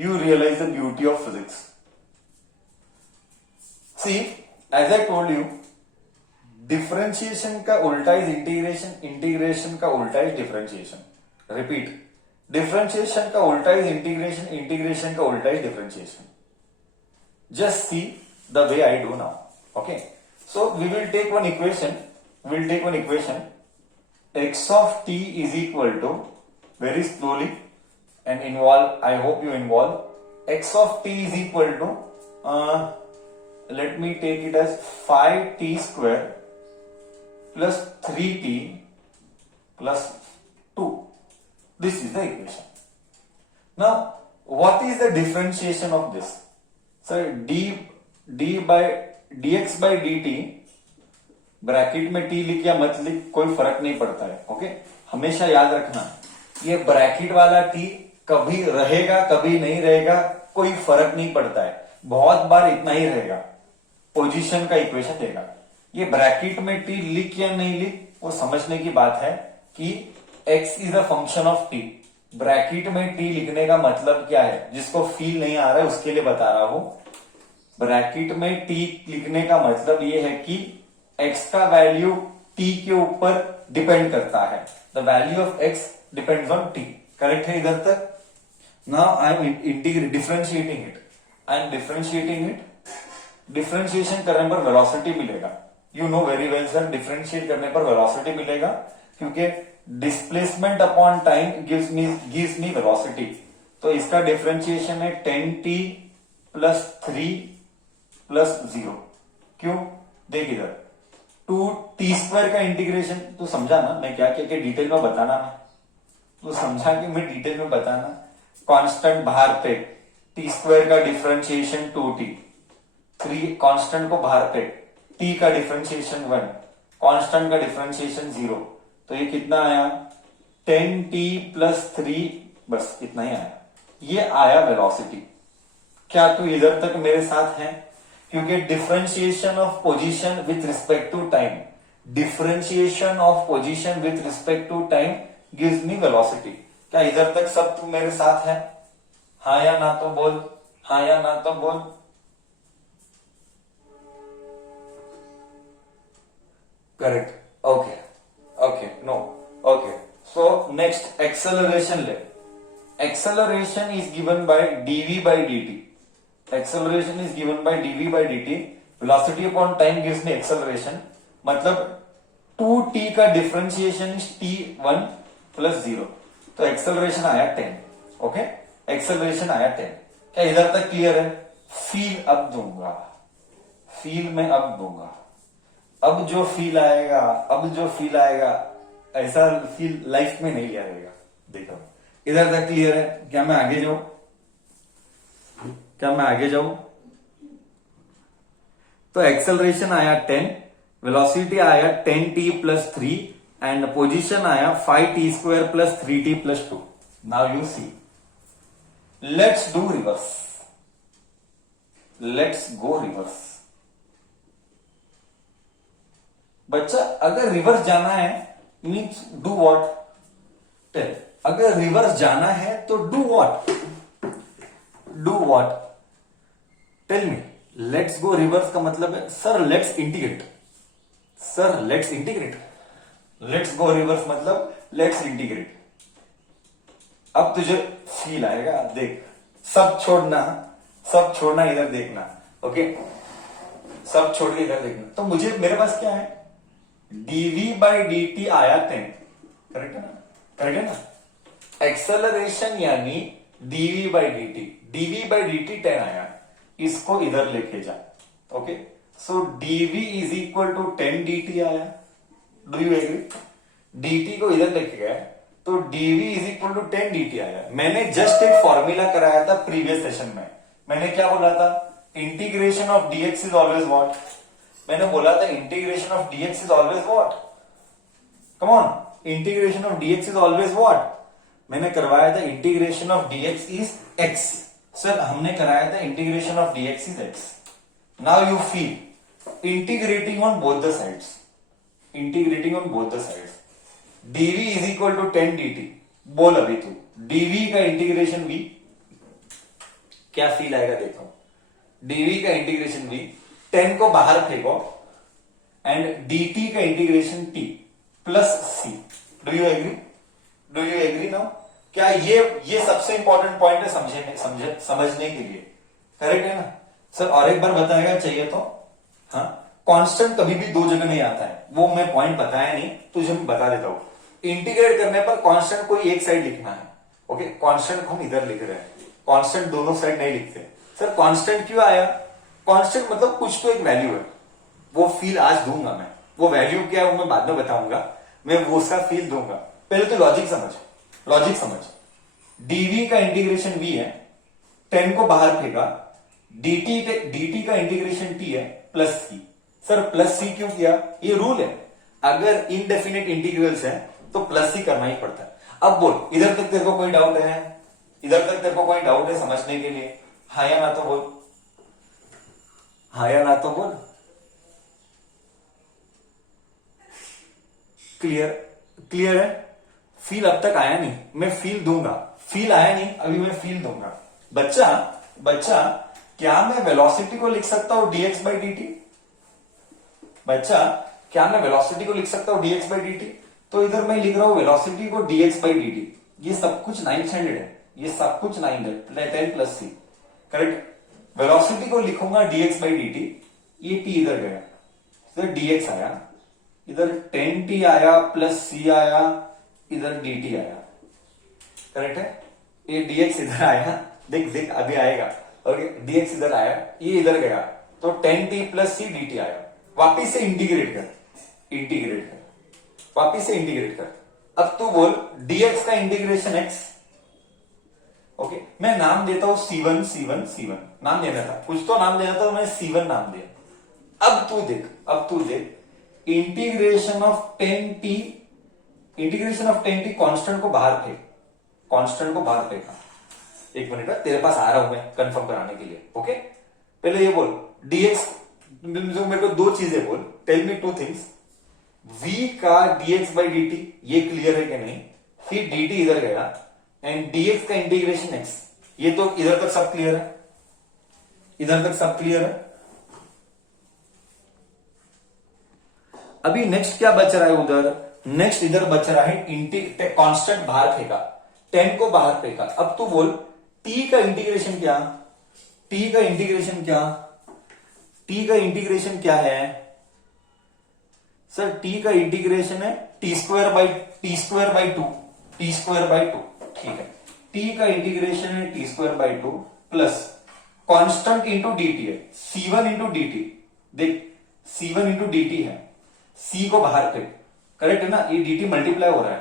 you realize the beauty of physics. See, as I told you, differentiation का उल्टा is integration, integration का उल्टा is differentiation. Repeat, differentiation का उल्टा is integration, integration का उल्टा is differentiation. Just see the way I do now. Okay. So we will take one equation. X of t is equal to, very slowly and involve, I hope you involve. X of t is equal to, let me take it as 5t square plus 3t plus 2. This is the equation. Now, what is the differentiation of this? Sir dx by dt, bracket में t लिख या मत लिख कोई फर्क नहीं पड़ता है. ओके, हमेशा याद रखना ये ब्रैकेट वाला t कभी रहेगा कभी नहीं रहेगा, कोई फर्क नहीं पड़ता है. बहुत बार इतना ही रहेगा, पोजीशन का इक्वेशन देगा. ये ब्रैकेट में t लिख या नहीं लिख वो समझने की बात है कि x is a function of t. Bracket में t लिखने का मतलब क्या है, जिसको फील नहीं आ रहा है उसके लिए बता रहा हूं. ब्रैकेट में t लिखने का मतलब ये है कि x का वैल्यू t के ऊपर डिपेंड करता है. The value of x depends on t. Correct है इधर तक? Now I am differentiating it. Differentiation करने पर वेलोसिटी मिलेगा. You know very well sir, differentiate करने पर वेलोसिटी मिलेगा क्योंकि displacement upon time gives me velocity. तो इसका डिफरेंशिएशन है 10t प्लस 3 प्लस 0. क्यों? देख इधर 2t स्क्वायर का इंटीग्रेशन तू समझा ना, मैं क्या क्या डिटेल में बताना ना, तू समझा कि मैं डिटेल में बताना. कांस्टेंट बाहर पे, t स्क्वायर का डिफरेंशिएशन 2t, 3 कांस्टेंट को बाहर पे, t का डिफरेंशिएशन 1, कांस्टेंट का डिफरेंशिएशन 0. तो ये कितना आया? 10t प्लस 3, बस इतना ही आया. ये आया वेलोसिटी. क्या तू इधर तक मेरे साथ है? क्योंकि differentiation of position with respect to time, differentiation of position with respect to time gives me velocity. क्या इधर तक सब तू मेरे साथ है? हाँ या ना तो बोल, हाँ या ना तो बोल. Correct. Okay okay, no okay. So next acceleration ले. Acceleration is given by dv by dt. Acceleration is given by dv by dt. Velocity upon time gives me acceleration. मतलब 2t का डिफरेंशिएशन इज t1 प्लस 0. तो acceleration आया 10. Okay, acceleration आया 10. क्या इधर तक clear है? फील अब दूंगा, फील में अब दूंगा. अब जो फील आएगा ऐसा फील लाइफ में नहीं आएगा. देखो इधर तक क्लियर है? क्या मैं आगे जाऊं? तो एक्सेलरेशन आया 10, वेलोसिटी आया 10t प्लस 3 एंड पोजीशन आया 5t square plus 3t plus 2. Now you see, let's do reverse. Let's go reverse. बच्चा अगर रिवर्स जाना है मीन्स डू व्हाट? टेल. अगर रिवर्स जाना है तो do what? Tell me. Let's go reverse का मतलब है sir let's integrate. Let's go reverse मतलब लेट्स इंटीग्रेट. अब तुझे फील आएगा. देख, सब छोड़ना इधर देखना. ओके, सब छोड़ के इधर देखना. तो मुझे मेरे पास क्या है? dv बाई dt आया 10. करेक्ट है ना? एक्सेलरेशन यानी dv बाई dt 10 आया. इसको इधर लेके जा. Okay, so dv is equal to 10 dt आया. Do you agree? dt को इधर लेके गया तो dv is equal to 10 dt आया. मैंने जस्ट एक फॉर्मूला कराया था प्रीवियस सेशन में. मैंने क्या बोला था? Integration of dx is always what? मैंने बोला था integration of dx is always what? Come on, integration of dx is always what? मैंने करवाया था integration of dx is x. Sir हमने कराया था integration of dx is x. Now you feel integrating on both the sides. dv is equal to 10 dt. बोल अभी तू dv का इंटीग्रेशन v. क्या फील आएगा देखो। डीवी का इंटीग्रेशन v, 10 को बाहर फेंको एंड dt का integration t plus c। Do you agree? Do you agree now? क्या ये सबसे इंपॉर्टेंट पॉइंट है समझने के लिए, करेक्ट है ना सर? और एक बार बताएगा चाहिए तो। हाँ, कांस्टेंट कभी भी दो जगह नहीं आता है, वो मैं पॉइंट बताया नहीं, तुझे मैं बता देता हूं। इंटीग्रेट करने पर कांस्टेंट कोई एक साइड लिखना है, ओके? कांस्टेंट को हम इधर लिख रहे हैं, कांस्टेंट दोनों साइड नहीं लिखते। सर कांस्टेंट क्यों आया? कांस्टेंट मतलब कुछ तो एक वैल्यू है, वो फील आज दूंगा मैं। वो वैल्यू क्या है वो मैं बाद में बताऊंगा, मैं वो उसका फील दूंगा। पहले तो लॉजिक समझ। डीवी का इंटीग्रेशन v है, 10 को बाहर फेंका, dt का इंटीग्रेशन t है plus c। Sir plus c क्यों किया? ये रूल है, अगर इनडेफिनेट इंटीग्रल्स है तो प्लस c करना ही पड़ता है। अब बोल, इधर तक तेरे को कोई डाउट है? इधर तक तेरे को कोई डाउट है समझने के लिए? हाँ या ना तो बोल, हाँ या ना तो बोल। क्लियर है? फील अब तक आया नहीं, मैं फील दूंगा। फील आया नहीं, अभी मैं फील दूंगा। बच्चा क्या मैं वेलोसिटी को लिख सकता हूं dx बाई dt? बच्चा क्या मैं वेलोसिटी को लिख सकता हूं dx बाई dt? तो इधर मैं लिख रहा हूं वेलोसिटी को dx बाई dt। ये सब कुछ 9 स्टैंडर्ड है, ये सब कुछ 9 है, 10 प्लस c, करेक्ट? वेलोसिटी को लिखूंगा dx बाई dt, ये t इधर गया, इधर dx आया, इधर 10t आया प्लस c आया, इधर dt आया, करेक्ट है? ये dx इधर आया, देख अभी आएगा, ओके? dx इधर आया, ये इधर गया, तो 10t प्लस c dt आया। वापिस से इंटीग्रेट कर, वापिस से इंटीग्रेट कर। अब तू बोल dx का इंटीग्रेशन x, ओके? मैं नाम देता हूं C1 नाम देना था, कुछ तो नाम देना था, मैं C1 नाम दिया। अब तू देख इंटीग्रेशन ऑफ 10t कांस्टेंट को बाहर फेंका। एक मिनट है, तेरे पास आ रहा हूं मैं कंफर्म कराने के लिए, ओके? पहले ये बोल dx, मेरे को दो चीजें बोल, tell me two things. v का dx बाई dt ये क्लियर है कि नहीं? फिर dt इधर गया एंड dx का इंटीग्रेशन x, ये तो इधर तक सब क्लियर है, इधर तक सब क्लियर है। अभी नेक्स्ट क्या बच रहा है उधर? नेक्स्ट इधर बच रहा है कांस्टेंट बाहर फेंका, 10 को बाहर फेंका। अब तू बोल t का इंटीग्रेशन क्या? t का इंटीग्रेशन क्या है? सर t का इंटीग्रेशन है t स्क्वायर बाई टू, ठीक है? t का इंटीग्रेशन है t square by two plus constant into dt है, c1 इंटू dt। देख c1 इंटू dt है, c को बाहर फेंक, करेक्ट है ना? ये dt मल्टीप्लाई हो रहा है,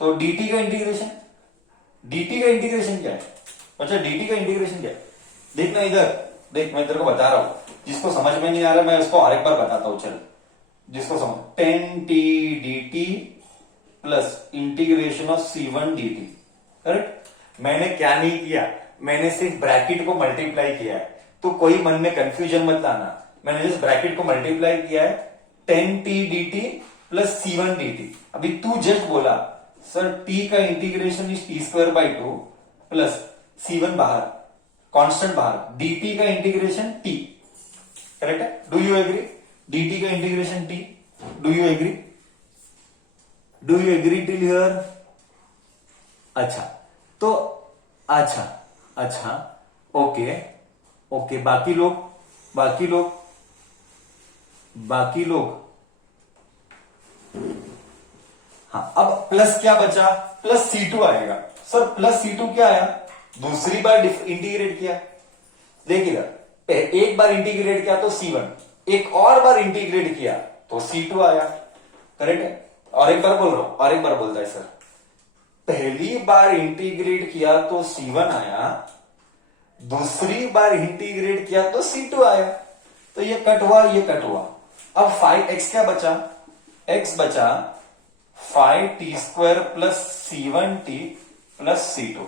तो dt का इंटीग्रेशन क्या है? अच्छा dt का इंटीग्रेशन क्या है? देखना इधर, देख मैं तेरे को बता रहा हूं, जिसको समझ में नहीं आ रहा मैं उसको और एक बार बताता हूं। चल जिसको समझ, 10t dt plus integration of c1 dt, correct? मैंने क्या नहीं किया, मैंने सिर्फ ब्रैकेट को मल्टीप्लाई किया है, तो कोई मन में कंफ्यूजन मत लाना। मैंने जिस ब्रैकेट को मल्टीप्लाई किया है 10t dt plus c1 dt। अभी तू जस्ट बोला सर t का integration is t square by two plus c1 बाहर, कांस्टेंट बाहर, dt का इंटीग्रेशन t, करेक्ट है? Do you agree? dt का integration t, do you agree till here? अच्छा तो अच्छा ओके बाकी लोग हाँ। अब प्लस क्या बचा? प्लस C2 आएगा। सर प्लस C2 क्या आया? दूसरी बार इंटीग्रेट किया, देख इधर, एक बार इंटीग्रेट किया तो C1, एक और बार इंटीग्रेट किया तो C2 आया, करेक्ट है? और एक बार बोल रहा हूं, और एक बार बोलता है सर, पहली बार इंटीग्रेट किया तो C1 आया, दूसरी बार इंटीग्रेट किया तो C2 आया, तो ये कट हुआ। अब 5x क्या बचा? x बचा 5t square plus c1t plus c2।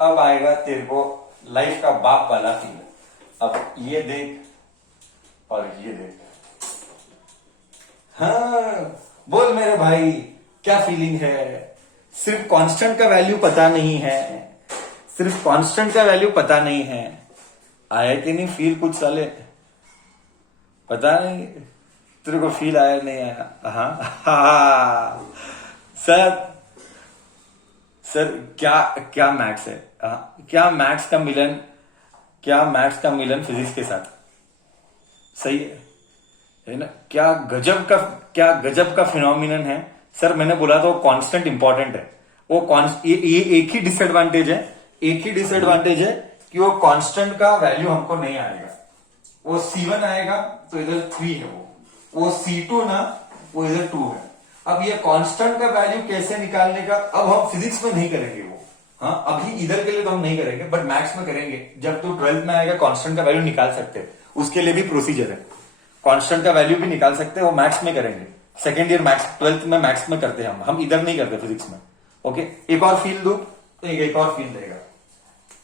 अब आएगा तेरे को लाइफ का बाप वाला फील। अब ये देख और ये देख, हाँ बोल मेरे भाई क्या फीलिंग है? सिर्फ कांस्टेंट का वैल्यू पता नहीं है, आया कि नहीं फील कुछ साले? पता नहीं तेरे को फील आया नहीं आया? हाँ सर, सर क्या क्या मैथ्स है? क्या मैथ्स का मिलन, क्या मैथ्स का मिलन फिजिक्स के साथ? सही है ना? क्या गजब का फिनोमिनन है सर। मैंने बोला था वो कांस्टेंट इंपॉर्टेंट है। वो ये एक ही डिसएडवांटेज है, एक ही डिसएडवांटेज है कि वो कांस्टेंट का वैल्यू हमको नहीं आएगा। वो C1 आएगा तो इधर 3 है, वो C2 ना, वो इधर 2 है। अब ये कांस्टेंट का वैल्यू कैसे निकालने का, अब हम फिजिक्स में नहीं करेंगे वो। हाँ, अभी इधर के लिए तो हम नहीं करेंगे, बट मैथ्स में करेंगे। जब तू 12th में आएगा कांस्टेंट का वैल्यू निकाल सकते हैं, उसके लिए भी प्रोसीजर है। कांस्टेंट का वैल्यू भी निकाल सकते हैं, वो मैथ्स में करेंगे। सेकेंड ईयर मैथ्स, 12th में मैथ्स में करते हैं हम इधर नहीं करते फिजिक्स में। ओके, एक और फील दो तो एक और फील देगा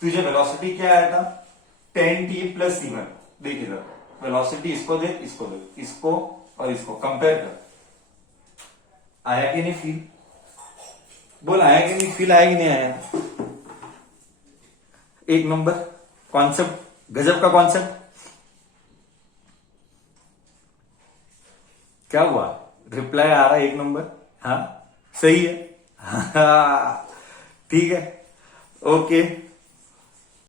तुझे। वेलोसिटी क्या आया था? 10t plus C1। देख इधर वेलोसिटी, इसको दे, इसको दे, इसको और इसको कंपेयर कर। आया कि नहीं फील? बोल आया कि नहीं फील? आया कि नहीं आया? एक नंबर कॉन्सेप्ट, गजब का कॉन्सेप्ट। क्या हुआ? रिप्लाई आ रहा है एक नंबर। हाँ सही है। हाँ ठीक है, ओके।